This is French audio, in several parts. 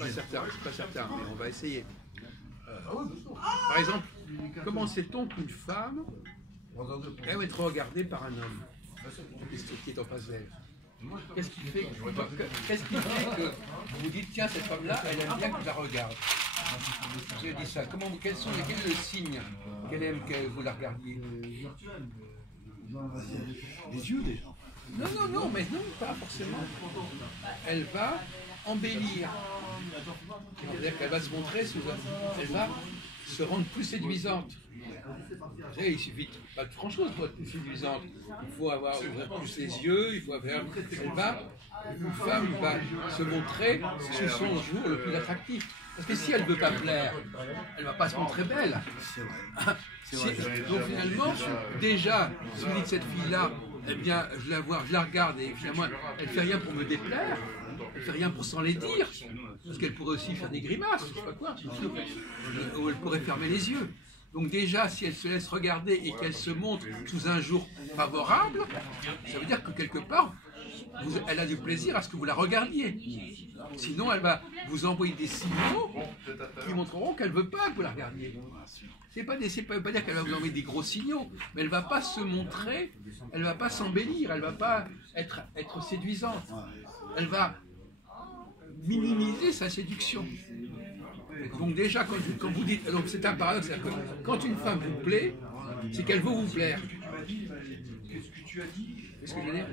pas certain, mais on va essayer. Par exemple, comment sait-on qu'une femme aime être regardée par un homme qui est en face d'elle? Qu'est-ce qui fait que vous vous dites, tiens, cette femme-là, elle aime bien que je la regarde? Vous avez dit ça. Quel est le signe qu'elle aime que vous la regardiez? Les yeux déjà. Non, mais non, pas forcément. Elle va embellir. C'est-à-dire qu'elle va se montrer elle va se rendre plus séduisante. Vous savez, il suffit pas de grand-chose pour être plus séduisante. Il faut ouvrir plus les yeux, il faut avoir... Une femme va se montrer sous son jour le plus attractif. Parce que si elle ne veut pas plaire, elle ne va pas se montrer belle. C'est vrai. Donc finalement, déjà, si vous dites cette fille-là, eh bien, je la regarde et finalement, elle ne fait rien pour me déplaire, elle ne fait rien pour s'en les dire, parce qu'elle pourrait aussi faire des grimaces, je ne sais pas quoi, ou elle pourrait fermer les yeux. Donc déjà, si elle se laisse regarder et qu'elle se montre sous un jour favorable, ça veut dire que quelque part, elle a du plaisir à ce que vous la regardiez. Sinon, elle va vous envoyer des signaux qui montreront qu'elle ne veut pas que vous la regardiez. Ça ne veut pas dire qu'elle va vous envoyer des gros signaux, mais elle ne va pas se montrer, elle ne va pas s'embellir, elle ne va pas être séduisante. Elle va minimiser sa séduction. Donc déjà, quand vous dites... Donc c'est un paradoxe, c'est-à-dire que quand une femme vous plaît, c'est qu'elle veut vous plaire. Qu'est-ce que je veux dire?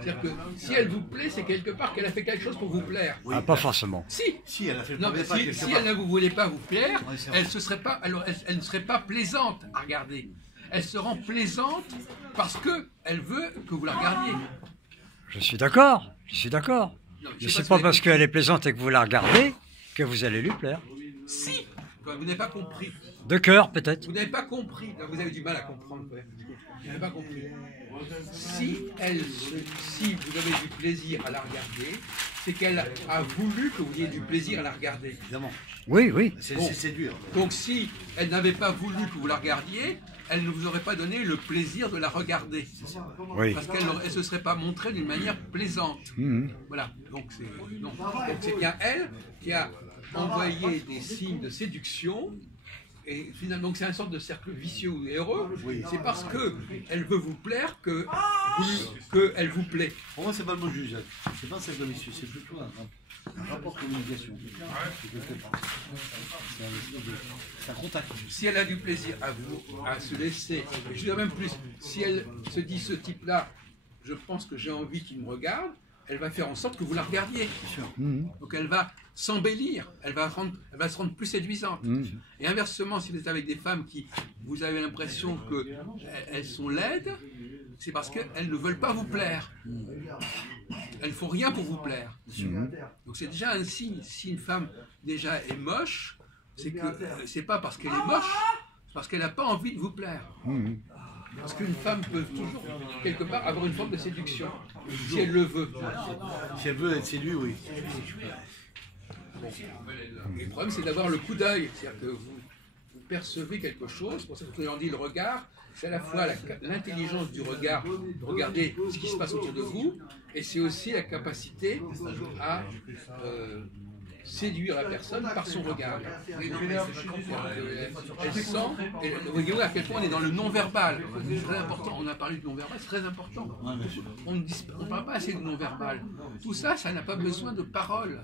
C'est-à-dire que si elle vous plaît, c'est quelque part qu'elle a fait quelque chose pour vous plaire. Oui. Ah, pas forcément. Si elle a fait le non, mais pas, si elle ne vous voulait pas vous plaire, elle ne serait pas plaisante à regarder. Elle se rend plaisante parce qu'elle veut que vous la regardiez. Je suis d'accord, Non, mais c'est pas parce qu'elle est plaisante et que vous la regardez que vous allez lui plaire. Si, vous n'avez pas compris. De cœur, peut-être. Vous n'avez pas compris. Vous avez du mal à comprendre. Vous n'avez pas compris. Si vous avez du plaisir à la regarder, c'est qu'elle a voulu que vous ayez du plaisir à la regarder. Évidemment. Oui. C'est séduire. Donc si elle n'avait pas voulu que vous la regardiez, elle ne vous aurait pas donné le plaisir de la regarder. Oui. Parce qu'elle ne se serait pas montrée d'une manière plaisante. Voilà. Donc c'est bien elle qui a envoyé des signes de séduction. Et finalement, c'est une sorte de cercle vicieux et heureux. Oui. C'est parce qu'elle veut vous plaire qu'elle vous plaît. Pour moi, c'est pas le mot juge. C'est pas un cercle vicieux, c'est plutôt un rapport de communication. C'est un contact. Si elle a du plaisir à se laisser, je dirais même plus, si elle se dit ce type-là, je pense que j'ai envie qu'il me regarde, elle va faire en sorte que vous la regardiez. Donc elle va s'embellir, elle va se rendre plus séduisante. Et inversement, si vous êtes avec des femmes qui, vous avez l'impression qu'elles sont laides, c'est parce qu'elles ne veulent pas vous plaire. Elles ne font rien pour vous plaire. Donc c'est déjà un signe. Si une femme déjà est moche, c'est que c'est pas parce qu'elle est moche, c'est parce qu'elle n'a pas envie de vous plaire. Parce qu'une femme peut toujours, quelque part, avoir une forme de séduction, si elle le veut. Si elle veut être séduite, oui. Et le problème, c'est d'avoir le coup d'œil. C'est-à-dire que vous percevez quelque chose, pour ça que on dit le regard, c'est à la fois l'intelligence du regard, de regarder ce qui se passe autour de vous, et c'est aussi la capacité à séduire la personne par son regard. Elle sent, et vous voyez à quel point on est dans le non-verbal. C'est très important, on a parlé de non-verbal, c'est très important. On ne parle pas assez de non-verbal. Tout ça, ça n'a pas besoin de paroles.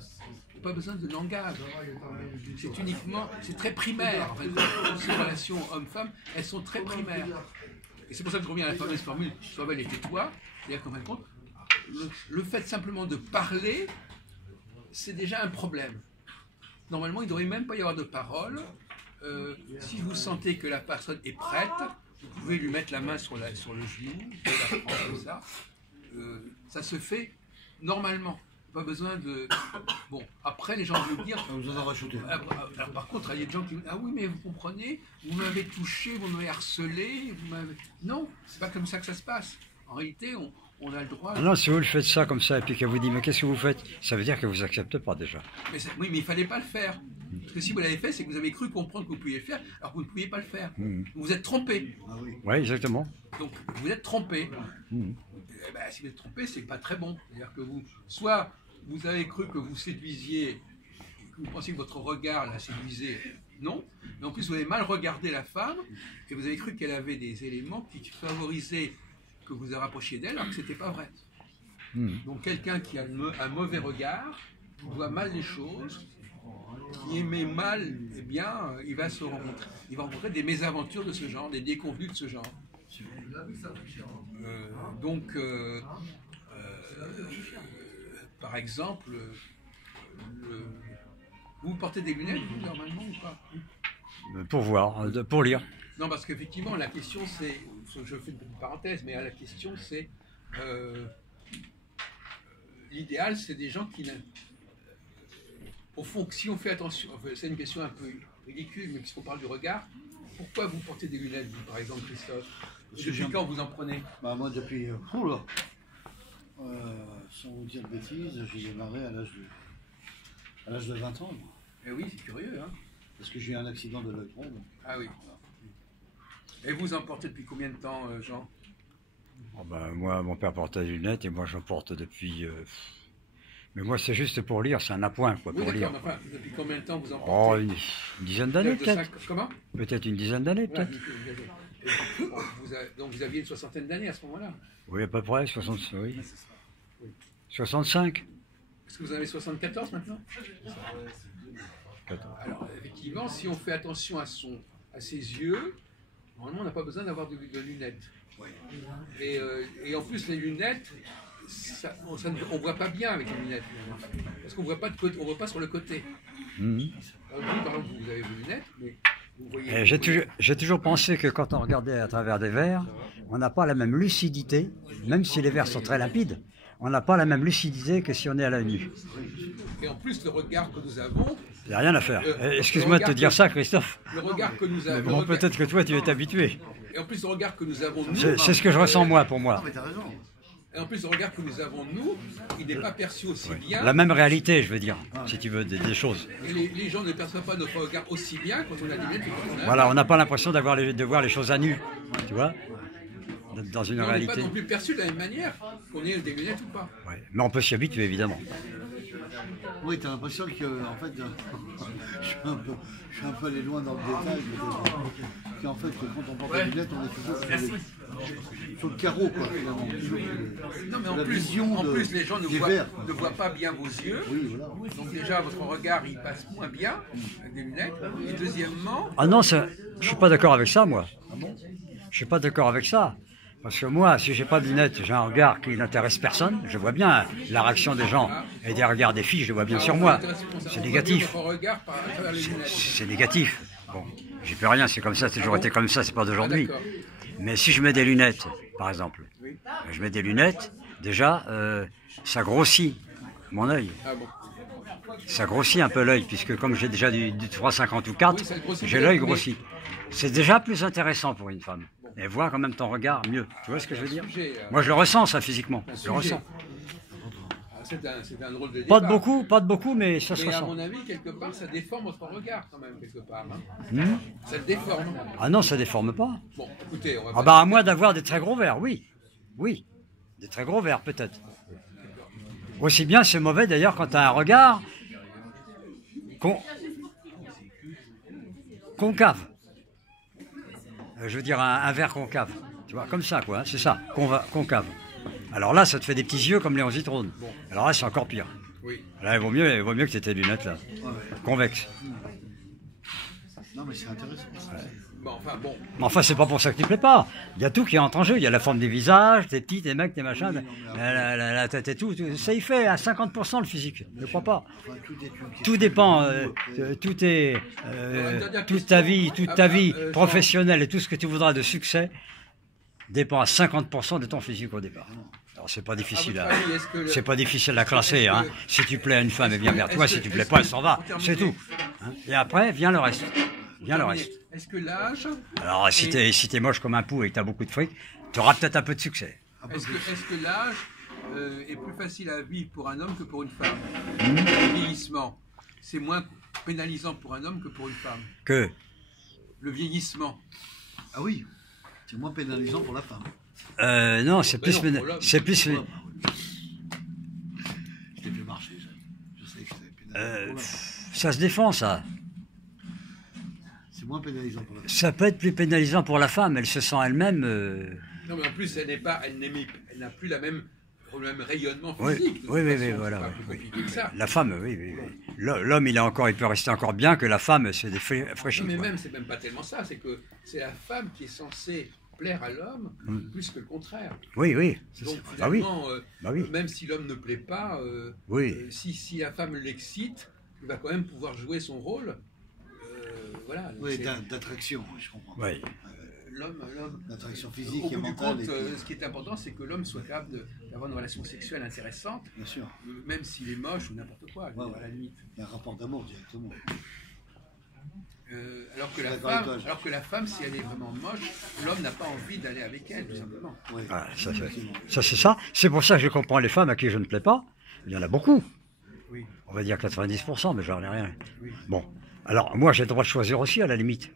Pas besoin de langage. C'est très primaire. En fait. Ces relations homme-femme, elles sont très primaires. Et c'est pour ça que je reviens à la fameuse formule sois belle et tais-toi. C'est-à-dire qu'en fin de compte, le fait simplement de parler, c'est déjà un problème. Normalement, il ne devrait même pas y avoir de parole. Si vous sentez que la personne est prête, vous pouvez lui mettre la main sur le genou, la prendre comme ça. Ça se fait normalement. Pas besoin de... Bon, après, les gens veulent dire... Vous en rajouter. Alors, par contre, il y a des gens qui disent, ah oui, mais vous comprenez, vous m'avez touché, vous m'avez harcelé, vous m'avez... Non, c'est pas comme ça que ça se passe. En réalité, on a le droit... Ah non, si vous le faites ça comme ça, et puis qu'elle vous dit, mais qu'est-ce que vous faites? Ça veut dire que vous acceptez pas déjà. Oui, mais il fallait pas le faire. Parce que si vous l'avez fait, c'est que vous avez cru comprendre que vous pouviez le faire, alors que vous ne pouviez pas le faire. Vous vous êtes trompé. Oui, exactement. Donc, vous êtes trompé. Eh ben, si vous êtes trompé, c'est pas très bon. C'est-à-dire que soit vous avez cru que vous séduisiez vous pensiez que votre regard la séduisait, non. Mais en plus, vous avez mal regardé la femme et vous avez cru qu'elle avait des éléments qui favorisaient que vous vous rapprochiez d'elle, alors que ce n'était pas vrai. Donc quelqu'un qui a un mauvais regard, qui voit mal les choses, qui aimait mal, eh bien, il va rencontrer des mésaventures de ce genre, des déconvenues de ce genre. Par exemple, vous portez des lunettes, vous, normalement, ou pas? Pour voir, pour lire. Non, parce qu'effectivement, la question c'est, je fais une petite parenthèse, mais la question c'est, l'idéal c'est des gens qui, au fond, si on fait attention, c'est une question un peu ridicule, mais puisqu'on parle du regard, pourquoi vous portez des lunettes, vous, par exemple, Christophe? Depuis quand vous en prenez? Bah, moi, depuis... sans vous dire de bêtises, j'ai démarré à l'âge de 20 ans. Moi. Eh oui, c'est curieux, hein? Parce que j'ai eu un accident de l'œil droit. Ah oui. Et vous en portez depuis combien de temps, Jean? Oh ben, moi, mon père portait des lunettes et moi j'en porte depuis... Mais moi c'est juste pour lire, c'est un appoint quoi, oui, pour lire. Enfin, depuis combien de temps vous en portez? Oh, une dizaine d'années peut-être. Comment? Peut-être une dizaine d'années peut-être. Donc vous aviez une soixantaine d'années à ce moment-là? Oui, à peu près, 60, oui. 65. Est-ce que vous en avez 74 maintenant? Alors effectivement, si on fait attention à ses yeux, normalement on n'a pas besoin d'avoir de lunettes. Et en plus les lunettes, on ne voit pas bien avec les lunettes, parce qu'on voit pas on voit pas sur le côté. Vous, par exemple, vous avez vos lunettes, mais vous voyez. J'ai toujours pensé que quand on regardait à travers des verres, on n'a pas la même lucidité, même si les verres sont très limpides, on n'a pas la même lucidité que si on est à l'œil nu. Et en plus, le regard que nous avons. Il n'y a rien à faire. Excuse-moi de te dire ça, Christophe. Le regard que nous avons. Bon, peut-être que toi, tu es habitué. Et en plus, le regard que nous avons, nous. C'est ce que je ressens, moi, pour moi. Non, mais t'as raison. Et en plus, le regard que nous avons, nous, il n'est pas perçu aussi bien. La même réalité, je veux dire, si tu veux, des choses. Et les gens ne perçoivent pas notre regard aussi bien quand on a des lunettes que quand on a. Voilà, on n'a pas l'impression de voir les choses à nu, tu vois, dans une réalité. On n'est pas non plus perçu de la même manière qu'on ait des lunettes ou pas. Ouais. Mais on peut s'y habituer, évidemment. Oui, t'as l'impression que, en fait, je suis un peu allé loin dans le détail, mais qu'en fait, quand on porte des lunettes, on est toujours sur le carreau, quoi, finalement. Non, mais en plus, les gens ne voient pas bien vos yeux. Oui, voilà. Donc déjà, votre regard, il passe moins bien avec des lunettes. Et deuxièmement... Ah non, je suis pas d'accord avec ça, moi. Je suis pas d'accord avec ça. Parce que moi, si j'ai pas de lunettes, j'ai un regard qui n'intéresse personne. Je vois bien la réaction des gens et des regards des filles, je les vois bien sur moi. C'est négatif. C'est négatif. Bon, j'y peux rien, c'est comme ça, c'est toujours été comme ça, c'est pas d'aujourd'hui. Mais si je mets des lunettes, par exemple, je mets des lunettes, déjà, ça grossit mon œil. Ça grossit un peu l'œil, puisque comme j'ai déjà du 3,50 ou 4, j'ai l'œil grossi. C'est déjà plus intéressant pour une femme. Et voir quand même ton regard mieux. Tu vois ce que je veux dire? Moi, je le ressens, ça, physiquement. Je le ressens. C'est un drôle de débat. Pas de beaucoup, mais ça se ressent. Mais à mon avis, quelque part, ça déforme votre regard, quand même, quelque part. Ça le déforme. Ah non, ça déforme pas. Bon, écoutez, on va... Ah bah, à moins d'avoir des très gros verres, oui. Oui. Des très gros verres, peut-être. Aussi bien, c'est mauvais, d'ailleurs, quand tu as un regard concave. Je veux dire un verre concave, tu vois, comme ça quoi, c'est ça, concave. Alors là, ça te fait des petits yeux comme Léon Zitrone. Alors là, c'est encore pire. Oui. Là, il vaut mieux que tu aies tes lunettes là, convexes. Non mais c'est intéressant. Ouais. Bon. Mais enfin, c'est pas pour ça que tu plais pas. Il y a tout qui entre en jeu. Il y a la forme des visages, tes petits, tes mecs, tes machins, la tête et tout. Ça y fait à 50% le physique. Ne crois pas. Tout dépend. Toute ta vie professionnelle et tout ce que tu voudras de succès dépend à 50% de ton physique au départ. Alors c'est pas difficile. C'est pas difficile à classer. Hein. Si tu plais à une femme, elle vient vers toi. Si tu plais pas, elle s'en va. C'est tout. Hein. Et après vient le reste. Est-ce que l'âge... Alors, si t'es moche comme un pou et que t'as beaucoup de fric, tu auras peut-être un peu de succès. Est-ce que l'âge est plus facile à vivre pour un homme que pour une femme? Le vieillissement, c'est moins pénalisant pour un homme que pour une femme. Que? Le vieillissement. Ah oui, c'est moins pénalisant pour la femme. Non, c'est plus... C'est plus... Je t'ai fait marcher, je sais que je t'avais pénalisé. Ça se défend, ça. C'est moins pénalisant pour la femme. Ça peut être plus pénalisant pour la femme. Elle se sent elle-même... Non, mais en plus, elle n'a plus le même rayonnement Oui, physique. oui, C'est voilà. pas plus compliqué que ça. La femme, oui. L'homme, il peut rester encore bien que la femme, c'est des fraîchis. Non, mais quoi. même, c'est même pas tellement ça. C'est que c'est la femme qui est censée plaire à l'homme plus que le contraire. Oui. Donc Bah oui. finalement, Bah oui. même si l'homme ne plaît pas, Oui. si la femme l'excite, il va quand même pouvoir jouer son rôle. Voilà. Donc Oui, c'est- d'attraction, je comprends. Oui. L'homme, D'attraction au physique bout et du mentale. compte, Et puis, ce qui est important, c'est que l'homme soit capable d'avoir une relation sexuelle intéressante, bien sûr, même s'il est moche ou n'importe quoi, je veux dire, à la limite. il y a un rapport d'amour directement. Alors que la femme, si elle est vraiment moche, l'homme n'a pas envie d'aller avec elle, tout simplement. Oui. Ah, ça, c'est ça. C'est pour ça que je comprends les femmes à qui je ne plais pas. Il y en a beaucoup. Oui. On va dire 90%, mais j'en ai rien. Oui. Bon. Alors, moi, j'ai le droit de choisir aussi, à la limite.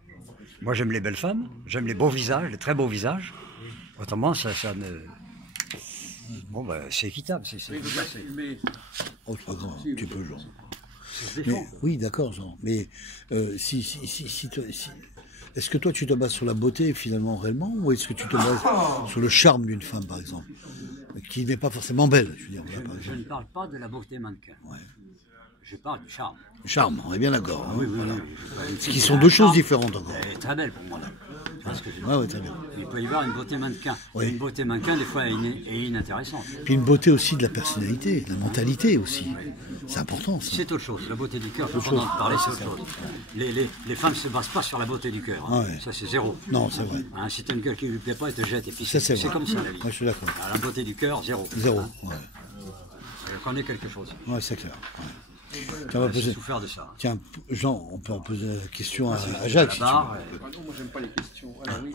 Moi, j'aime les belles femmes, j'aime les beaux visages, les très beaux visages. Autrement, ça me... Bon, ben, c'est équitable. Mais Oh, c'est pas grave, tu peux, Jean. Ça se défend. Mais, oui, d'accord, Jean. Mais est-ce que toi, tu te bases sur la beauté, finalement, réellement, ou est-ce que tu te bases sur le charme d'une femme, par exemple, qui n'est pas forcément belle, je veux dire, voilà, par Je ne exemple. parle pas de la beauté mannequin. Ouais. Je parle du charme. Charme, on est bien d'accord. hein. Oui. Ce qui sont deux choses différentes encore. Elle est très belle pour moi, là. Parce que Ouais, très bien. il peut y avoir une beauté mannequin. Oui. Une beauté mannequin, des fois, est inintéressante. Puis une beauté aussi de la personnalité, de la mentalité aussi. C'est important, ça. C'est autre chose. La beauté du cœur, je peux pas en parler, c'est autre chose. Les femmes ne se basent pas sur la beauté du cœur. Hein. Ouais. Ça, c'est zéro. Non, c'est vrai. Hein, si tu as une gueule qui ne lui plaît pas, elle te jette. Et puis Ça, c'est vrai. comme ça, la vie. Ouais, je suis d'accord. La beauté du cœur, zéro. Zéro. Hein. Ouais, Je connais quelque chose. ouais, c'est clair. Ouais. Tiens, on va J'ai poser... souffert de ça. Tiens, Jean, on peut en poser la question à Jacques, si tu veux. Là-bas, ah non, moi j'aime pas les questions. Alors oui.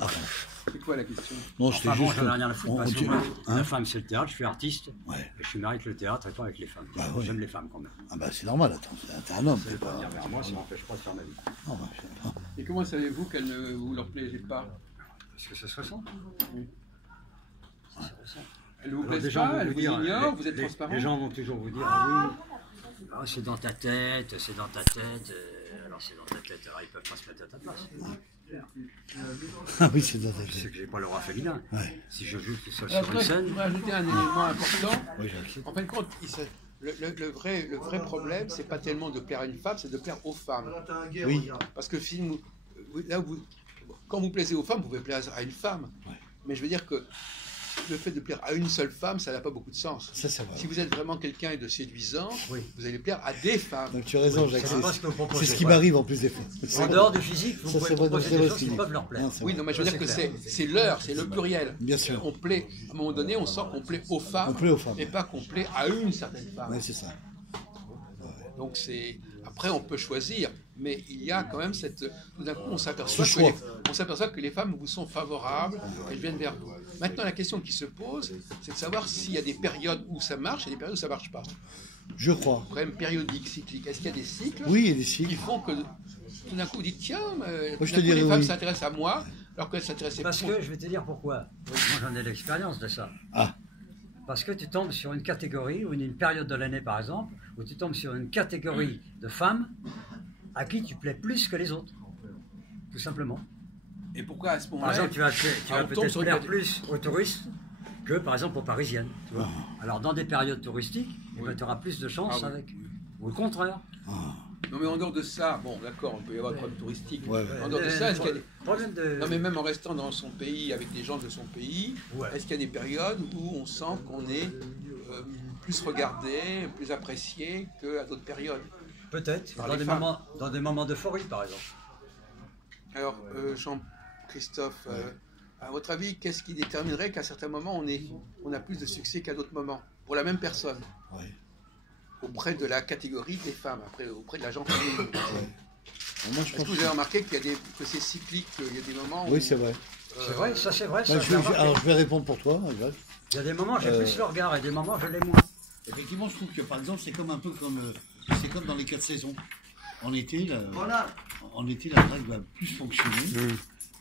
C'est quoi la question? Non, c'était Enfin bon, juste... j'en ai rien à foutre, parce que tu- moi, hein la femme c'est le théâtre, je suis artiste, Ouais. et je suis marié avec le théâtre et pas avec les femmes. Bah ouais. J'aime les femmes quand même. Ah bah c'est normal, attends, t'es un homme, t'es Pas pas... venir vers moi, ça m'empêche pas de faire ma vie. Non, bah, je sais pas. Et comment savez-vous qu'elle ne vous leur plaisait pas? Parce que ça se ressent. Elle vous Alors, plaît des gens pas? vont Elle vous dire, ignore? Vous êtes transparent? les gens vont toujours vous dire, ah oui, ah, c'est dans ta tête, c'est dans ta tête. Alors c'est dans ta tête, alors ils peuvent pas se mettre à ta place. Ah oui, c'est dans ta Je sais tête. que j'ai pas l'aura féminin. Ouais. Si je joue tout seul Alors, sur une je scène, voudrais ajouter un élément important. Oui, Jacques. En fin de compte, le vrai problème, c'est pas tellement de plaire à une femme, c'est de plaire aux femmes. Oui, Parce que quand vous plaisez aux femmes, vous pouvez plaire à une femme. Ouais. Mais je veux dire que le fait de plaire à une seule femme, ça n'a pas beaucoup de sens. ça c'est vrai. Si vous êtes vraiment quelqu'un de séduisant, Oui. vous allez plaire à des femmes. Donc tu as raison, Jacques. c'est pas ce que vous proposez, C'est ce qui voilà. m'arrive en plus des fois. en dehors du physique, vous Ça, pouvez c'est vrai, proposer c'est des vrai choses ce qui qu'il peuvent dit. leur plaire. Non, c'est Oui, vrai. non, mais je veux Ça, dire que c'est c'est l'heure, c'est le pluriel. Bien sûr. On plaît, à un moment donné, on sent qu'on plaît aux femmes, On plaît aux femmes. et pas qu'on plaît à une certaine femme. Ouais, c'est ça. Donc c'est après on peut choisir, mais il y a quand même cette tout d'un coup on s'aperçoit Ce choix. que les femmes vous sont favorables, elles viennent vers vous. Maintenant la question qui se pose, c'est de savoir s'il y a des périodes où ça marche et des périodes où ça marche pas. Je crois. Problème périodique, cyclique. Est-ce qu'il y a des cycles Oui, il y a des qui signes. font que tout d'un coup vous dites tiens, je tout te d'un coup, dirais les femmes oui. s'intéressent à moi alors qu'elles s'intéressaient Parce pas. que je vais te dire pourquoi. Moi j'en ai l'expérience de ça. Ah, Parce que tu tombes sur une catégorie, ou une période de l'année par exemple, où tu tombes sur une catégorie de femmes à qui tu plais plus que les autres. Tout simplement. Et pourquoi à ce Par moment-là exemple, tu vas on tombe peut-être sur une plaire catégorie. plus aux touristes que par exemple aux parisiennes. Tu vois. Alors dans des périodes touristiques, Oui. tu auras plus de chance Ah oui. avec. Ou le contraire. Non mais en dehors de ça, bon d'accord, on peut y avoir des problèmes touristiques. Ouais. En dehors de ça, est-ce qu'il y a des... Problème de... Non mais même en restant dans son pays, avec des gens de son pays, Ouais. est-ce qu'il y a des périodes où on sent qu'on est plus regardé, plus apprécié qu'à d'autres périodes? Peut-être. Par Dans les des, femmes. dans des moments d'euphorie par exemple. Alors Jean-Christophe, à votre avis, qu'est-ce qui déterminerait qu'à certains moments on a plus de succès qu'à d'autres moments pour la même personne, ouais. auprès de la catégorie des femmes, après auprès de la gent féminine? Moi, je Est-ce pense que vous avez remarqué que c'est cyclique, qu'il y a des moments où Oui, c'est vrai. C'est vrai, ça c'est vrai. Bah, Ça, je je l'ai vais- remarqué. alors, je vais répondre pour toi, Jacques. Il y a des moments où j'ai plus le regard et des moments où je l'ai moins. Effectivement, je trouve que par exemple, c'est comme un peu comme c'est comme dans les 4 saisons. En été, la drague va plus fonctionner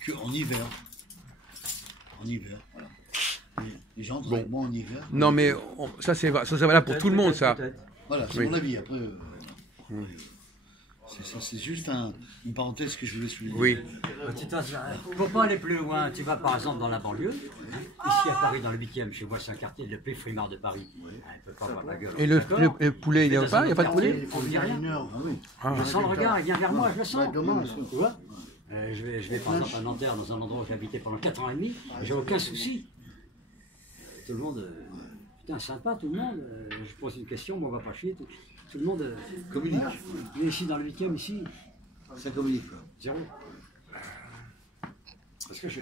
qu'en hiver. En hiver, voilà. Les gens draguent moins en hiver. Non mais ça c'est valable pour tout le monde ça. Peut-être. Voilà, c'est Oui. mon avis. Après, c'est juste une parenthèse que je voulais souligner. Oui. Pour pas aller plus loin, tu vas par exemple dans la banlieue, ici à Paris, dans le 8e, chez moi c'est un quartier le plus frimard de Paris. Il ne peut pas avoir la gueule. Et le poulet, il n'y a pas? Il n'y a pas de poulet? Il faut venir rien. Je sens le regard, il vient vers moi, je le sens. Tu vois? Je vais par exemple à Nanterre, dans un endroit où j'ai habité pendant 4 ans et demi, j'ai aucun souci. Tout le monde, putain, sympa, tout le monde. Je pose une question, moi on va pas chier. Tout le monde Communique. Mais ici dans le 8e, ici, Ça communique quoi. zéro. Parce que je